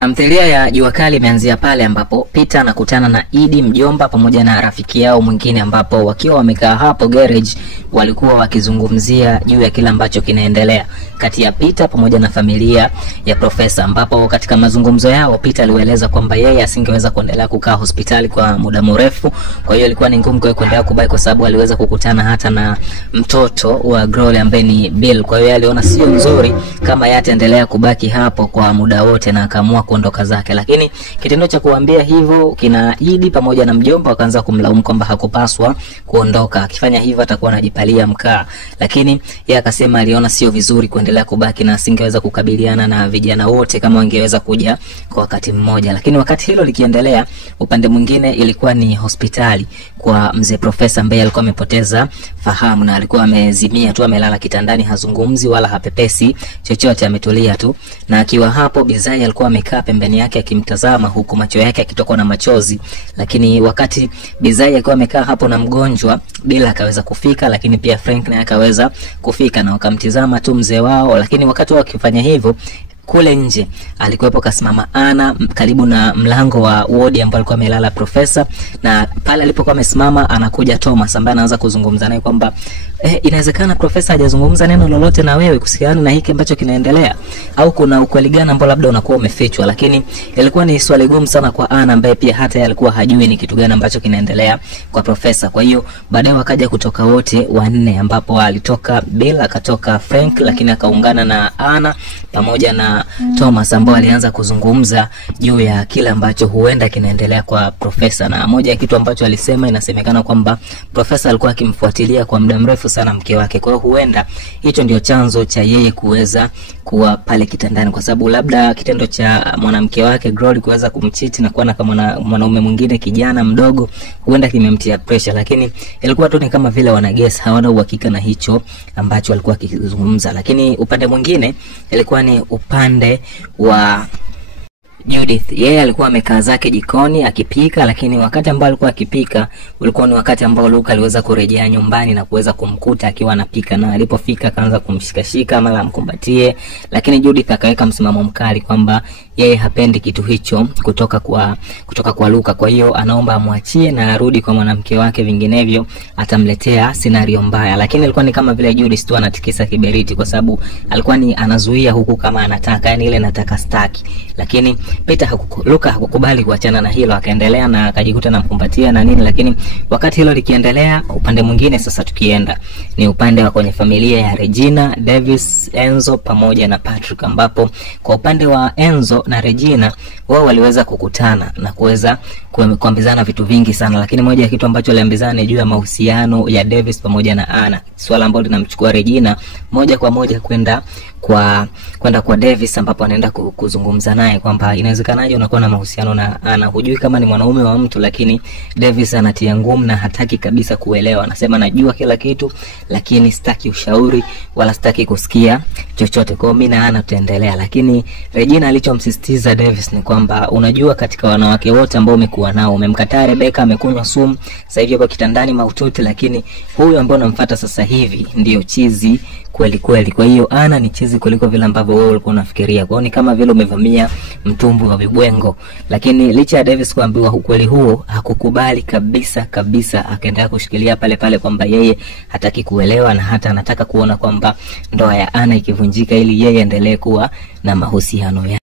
Tamthilia ya Jua Kali imeanzia pale ambapo Peter anakutana na Idi mjomba pamoja na rafiki yao mwingine, ambapo wakiwa wamekaa hapo garage walikuwa wakizungumzia juu ya kila ambacho kinaendelea kati ya Peter pamoja na familia ya Profesa, ambapo katika mazungumzo yao Peter alieleza kwamba yeye asingeweza kuendelea kukaa hospitali kwa muda mrefu. Kwa hiyo ilikuwa ni ngumu kuendelea kubaki kwa sababu aliweza kukutana hata na mtoto wa Glory ambaye ni Bill. Kwa hiyo aliona sio nzuri kama yeye ataendelea kubaki hapo kwa muda wote na akaamua kuondoka zake. Lakini kitendo cha kuambia hivyo kina Idi pamoja na mjomba wakaanza kumlaumu kwamba hakupaswa kuondoka, akifanya hivyo atakuwa anajipalia mkaa. Lakini yeye akasema aliona sio vizuri kuendelea kubaki na asingeweza kukabiliana na vijana wote kama wangeweza kuja kwa wakati mmoja. Lakini wakati hilo likiendelea, upande mwingine ilikuwa ni hospitali kwa mzee Profesa ambaye alikuwa amepoteza fahamu na alikuwa amezimia tu, amelala kitandani, hazungumzi wala hapepesi chochote, ametulia tu. Na akiwa hapo Bizai alikuwa amekaa pembeni yake akimtazama, huku macho yake yakitokwa na machozi. Lakini wakati Bizai alikuwa amekaa hapo na mgonjwa, bila akaweza kufika, lakini pia Frank naye akaweza kufika na wakamtizama tu mzee wao. Lakini wakati wakifanya hivyo, kule nje alikuwepo kasimama Ana karibu na mlango wa ward ambapo alikuwa amelala Profesa, na pale alipokuwa amesimama anakuja Thomas ambaye anaanza kuzungumza naye kwamba inawezekana Profesa hajazungumza neno lolote na wewe kuhusiana na hiki ambacho kinaendelea, au kuna ukweli gani ambao labda unakuwa umefichwa. Lakini ilikuwa ni swali gumu sana kwa Ana ambaye pia hata alikuwa hajui ni kitu gani ambacho kinaendelea kwa Profesa. Kwa hiyo baadaye wakaja kutoka wote wanne, ambapo alitoka Bill, akatoka Frank, lakini akaungana na Ana pamoja na Thomas ambao alianza kuzungumza juu ya kila ambacho huenda kinaendelea kwa Profesa. Na moja ya kitu ambacho alisema, inasemekana kwamba Profesa alikuwa akimfuatilia kwa muda mrefu sana mke wake. Kwa hiyo huenda hicho ndio chanzo cha yeye kuweza kuwa pale kitandani, kwa sababu labda kitendo cha mwanamke wake Glory kuweza kumchiti na kuwa kama mwanaume mwingine kijana mdogo huenda kimemtia pressure. Lakini ilikuwa tu ni kama vile wana guess, hawana uhakika na hicho ambacho alikuwa akizungumza. Lakini upande mwingine ilikuwa ni upande wa Judith. Yeye alikuwa amekaa zake jikoni akipika, lakini wakati ambao alikuwa akipika ulikuwa ni wakati ambao Luka aliweza kurejea nyumbani na kuweza kumkuta akiwa anapika, na alipofika akaanza kumshikashika mara amkumbatie. Lakini Judith akaweka msimamo mkali kwamba yeye hapendi kitu hicho kutoka kwa Luka. Kwa hiyo anaomba amwachie na arudi kwa mwanamke wake, vinginevyo atamletea scenario mbaya. Lakini ilikuwa ni kama vile Judith tu anatikisa kiberiti, kwa sababu alikuwa ni anazuia huku kama anataka, yani ile nataka staki. Lakini Luka hakukubali kuachana na hilo, akaendelea na akajikuta na mkumbatia na nini. Lakini wakati hilo likiendelea, upande mwingine sasa tukienda ni upande wa kwenye familia ya Regina, Davis, Enzo pamoja na Patrick, ambapo kwa upande wa Enzo na Regina wao waliweza kukutana na kuweza kuambizana vitu vingi sana. Lakini moja ya kitu ambacho waliambizana ni juu ya mahusiano ya Davis pamoja na Ana, swala ambalo linamchukua Regina moja kwa moja kwenda kwa Davis, ambapo anaenda kuzungumza naye kwamba inawezekanaje unakuwa na mahusiano na Ana, hujui kama ni mwanaume wa mtu. Lakini Davis anatia ngumu na hataki kabisa kuelewa, anasema najua kila kitu lakini sitaki ushauri wala sitaki kusikia chochote, kwa mimi na Ana tutaendelea. Lakini Regina alichomsisitiza Davis ni kwamba unajua, katika wanawake wote ambao umekuwa nao, umemkataa Rebecca, amekunywa sumu, sasa hivi yuko kitandani mahututi, lakini huyu ambaye unamfuata sasa hivi ndio chizi kweli kweli. Kwa hiyo Ana ni chizi kuliko vile ambavyo wewe ulikuwa unafikiria. Kwa hiyo ni kama vile umevamia mtumbu wa vibwengo. Lakini licha ya Davis kuambiwa ukweli huo, hakukubali kabisa, akaendelea kushikilia pale pale kwamba yeye hataki kuelewa na hata anataka kuona kwamba ndoa ya Ana ikivunjika ili yeye endelee kuwa na mahusiano ya